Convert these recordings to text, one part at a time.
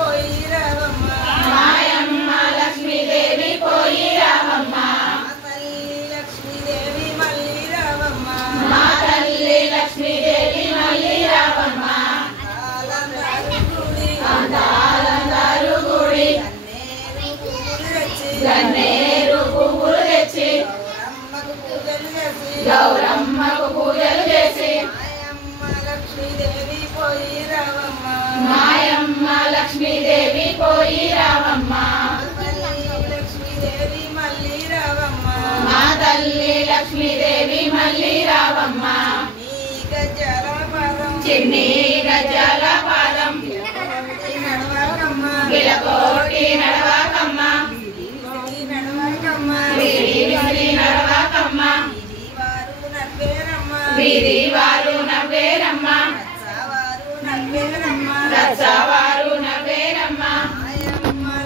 పోయి రావమ్మ మాయమ్మ లక్ష్మీదేవి పోయి రావమ్మ తల్లి లక్ష్మీదేవి మళ్ళీ రావమ్మ మా తల్లి లక్ష్మీదేవి మళ్ళీ రావమ్మ అందాలందారు గుడి గన్నేరు పువ్వులు తెచ్చి గౌరమ్మకు పూజలు చేసి లక్ష్మీదేవి పోయి రావమ్మ మాయమ్మ లక్ష్మీదేవి పోయి రావమ్మ లక్ష్మీదేవి మళ్ళీ రావమ్మ మా తల్లి లక్ష్మీదేవి మళ్ళీ రావమ్మ చిన్ని గజాల పాదం గిలకోటి నడవాకమ్మ విడి నడవాకమ్మ వీధి వారు నవ్వేరమ్మ రచ్చవారు నవ్వేరమ్మ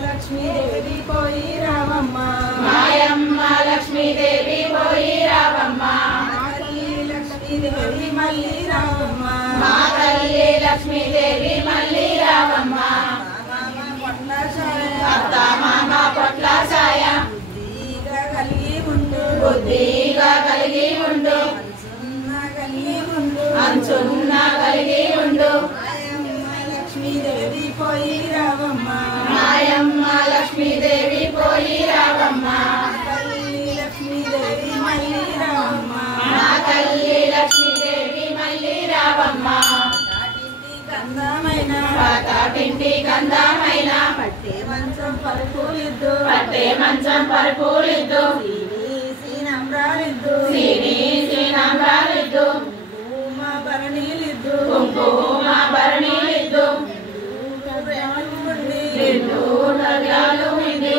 లక్ష్మీదేవి పోయి రావమ్మ మాయమ్మ లక్ష్మీదేవి పోయి రావమ్మ లక్ష్మీదేవి మళ్ళీ రావమ్మ మా తల్లి లక్ష్మీదేవి మళ్ళీ రావమ్మ అత్త మామ పొట్ల సాయ బుద్ధిగా కలిగి ఉండు అంచున్న కలిగి ఉండు లక్ష్మీదేవి పోయి రావమ్మ మాయమ్మ లక్ష్మీదేవి పోయి రావమ్మ లక్ష్మీదేవి మళ్ళీ రావమ్మ మా తల్లి లక్ష్మీదేవి మళ్ళీ రావమ్మ పాతాటింటి కందమైన పట్టే మంచం పరుపులిద్దు పట్టే మంచం పరుపులిద్దు సీనంబ్రాలిద్దు సీనాంబ్రాలిద్దు భరణీలిద్దు కుంకుమ భరణీలిద్దు నిండు నవ్యాలు నిండి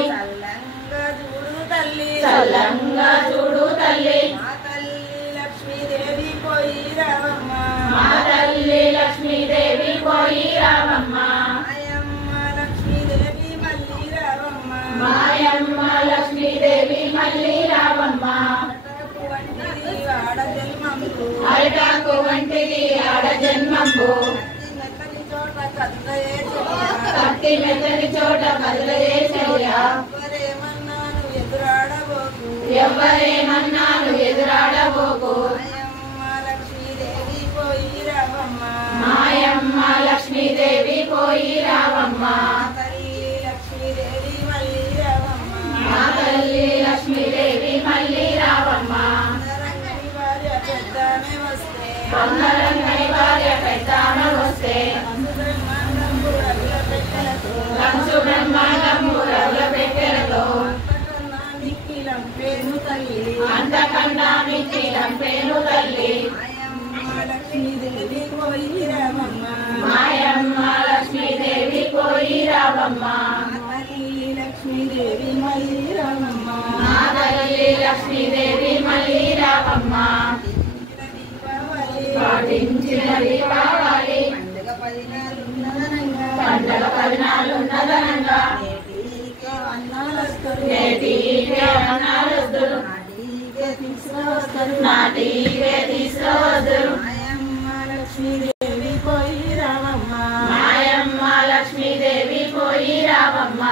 చల్లంగా చూడు తల్లి మా తల్లి లక్ష్మీదేవి పోయి రావమ్మ మా తల్లి లక్ష్మీదేవి పోయి రావమ్మ మాయమ్మ లక్ష్మీదేవి మళ్ళీ రావమ్మ మాయమ్మ లక్ష్మీదేవి మళ్ళీ రావమ్మ ఆడ జన్మంబు అరటాకు వంటిది ఆడ జన్మంబు మెత్తని చోట కద్దయే కత్తి మెత్తని చోట కదలయే చెయ్య ఎవరేమన్నాను ఎదురాడబోకు ఎవరేమన్నాను ఎదురాడబోకు మాయమ్మ లక్ష్మీదేవి పోయి రావమ్మ మాయమ్మ లక్ష్మీదేవి పోయి రావమ్మ తల్లి లక్ష్మీదేవి మళ్ళీ రావమ్మ మా తల్లి లక్ష్మీదేవి మళ్ళీ రావమ్మ రంగని భార్య పెద్దనే వస్తే అందరంగని భార్య పెద్దామె వస్తే బ్రహ్మాండంబు రవిల పెట్టెలతో కంచు బ్రహ్మాండము రవుల పెట్టెలతో అంతకన్నా నిఖిలం పేరు తల్లి అంతకన్నా మిక్కిలం పేరు తల్లి మాయమ్మ లక్ష్మీదేవి పోయి రావమ్మ మాయమ్మ లక్ష్మీదేవి పోయి రావమ్మ తల్లి లక్ష్మీదేవి మళ్ళీ రావమ్మ మా తల్లి లక్ష్మీదేవి మళ్ళీ రావమ్మ పాటించిన దీపావళి పండుగ 10 నాలున్నదనంగా పండగ 10 నాలున్నదనంగా నేటికే అన్నాలొస్తారు నేటికే అన్నాలొద్దురు నాటికే తీసుకువస్తారు నాటికే తీసుకువద్దురు మాయమ్మ లక్ష్మీదేవి పోయి రావమ్మ మాయమ్మ లక్ష్మీదేవి పోయి రావమ్మ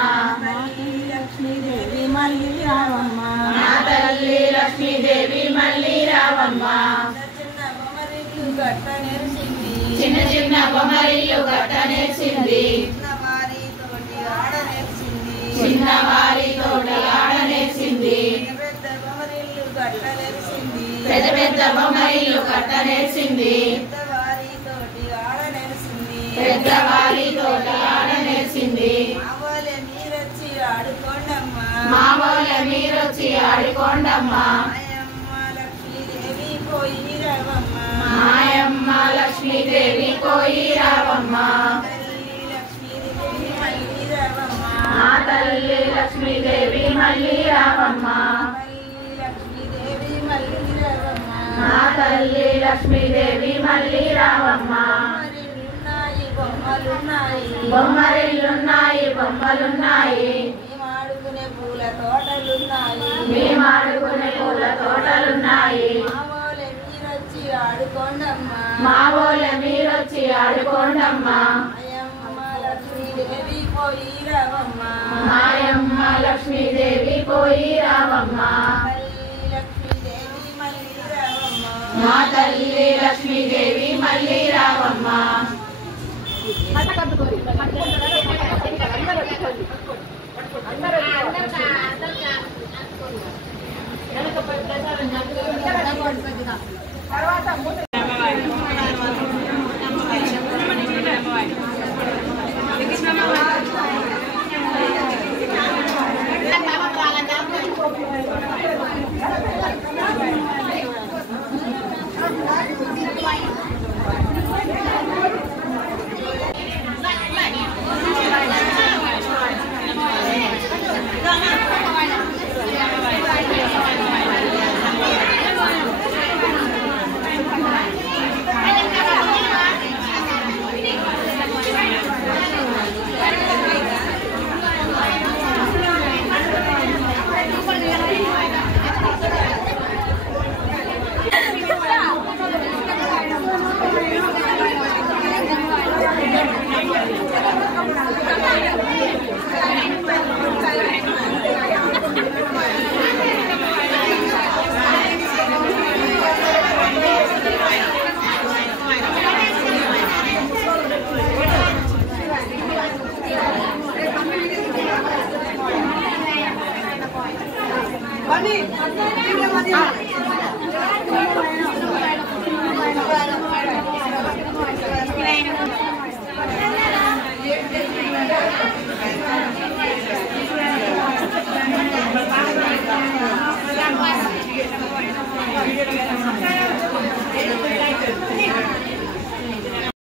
తల్లి లక్ష్మీదేవి మళ్ళీ రావమ్మ మా తల్లి లక్ష్మీదేవి మళ్ళీ రావమ్మ చిన్న చిన్న బొమ్మరిల్లు గట్ట నేర్చింది చిన్నవారితోటి ఆడ నేర్చింది పెద్ద పెద్ద బొమ్మరిల్లు కట్ట నేర్చింది పెద్దవారితోటి ఆడ నేర్చింది మా వాళ్ళ మీరొచ్చి ఆడుకోండమ్మా మాయమ్మ లక్ష్మీదేవి పోయి రావమ్మ మా తల్లి లక్ష్మీదేవి మళ్ళీ రావమ్మ మా తల్లి లక్ష్మీదేవి మళ్ళీ రావమ్మ బొమ్మరిల్లున్నాయి బొమ్మలున్నాయి ఆడుకునే పూల తోటలున్నాయి మేమాడుకునే పూల తోటలున్నాయి మా వాళ్ళ మీరొచ్చి ఆడుకోండమ్మా మా వాళ్ళ మీరొచ్చి ఆడుకోండమ్మా లక్ష్మీదేవి పోయి రావమ్మ మాయమ్మ లక్ష్మీదేవి పోయి రావమ్మ లక్ష్మీదేవి మళ్ళీ రావమ్మ మా తల్లి లక్ష్మీదేవి మళ్ళీ రావమ్మ Bani,